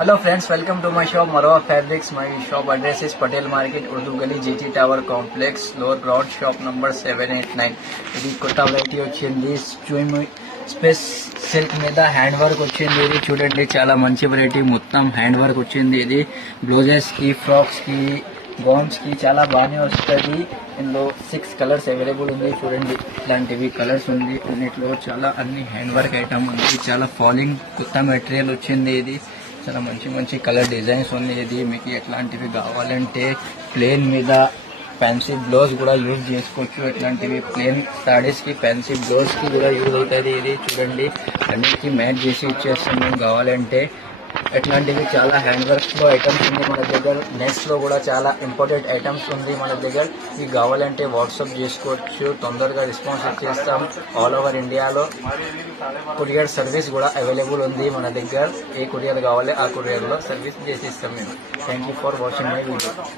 Hello friends, welcome to my shop Marwa Fabrics. My shop address is Patel Market, Urdu Gali, GT Tower Complex, lower ground, shop number 789. ఇది కొత్త variety వచ్చింది. Space silk మీద hand work వచ్చింది. ఇది చూడండి, చాలా మంచి variety. మొత్తం హ్యాండ్ వర్క్ వచ్చింది. ఇది బ్లౌజెస్ కి, ఫ్రాక్స్ కి, గౌన్స్ కి చాలా బాగానే వస్తుంది. ఇందులో 6 కలర్స్ అవైలబుల్ ఉంది. చూడండి, ఇలాంటివి కలర్స్ ఉంది. అన్నిట్లో చాలా అన్ని హ్యాండ్ వర్క్ ఐటమ్ ఉంది. చాలా ఫాలింగ్ కొత్త మెటీరియల్ వచ్చింది. ఇది చాలా మంచి మంచి కలర్ డిజైన్స్ ఉంది. ఇది మీకు ఎట్లాంటివి కావాలంటే ప్లేన్ మీద ఫ్యాన్సీ బ్లౌజ్ కూడా యూజ్ చేసుకోవచ్చు. ఎట్లాంటివి ప్లేన్ సారీస్ కి ఫ్యాన్సీ బ్లౌజ్ కి కూడా యూజ్ అవుతుంది. ఇది చూడండి, అన్నిటికీ మ్యాచ్ చేసి ఇచ్చేస్తాం మేము కావాలంటే. ఎట్లాంటివి చాలా హ్యాండ్ వర్క్ లో ఐటమ్స్ ఉంది మన దగ్గర. నెక్స్ట్ లో కూడా చాలా ఇంపార్టెంట్ ఐటమ్స్ ఉంది మన దగ్గర. ఇవి కావాలంటే వాట్సాప్ చేసుకోవచ్చు, తొందరగా రెస్పాన్స్ ఇచ్చేస్తాం. ఆల్ ఓవర్ ఇండియాలో కొరియర్ సర్వీస్ కూడా అవైలబుల్ ఉంది మన దగ్గర. ఏ కొరియర్ కావాలి ఆ కొరియర్ లో సర్వీస్ చేసి ఇస్తాం మేము. Thank you for watching my video.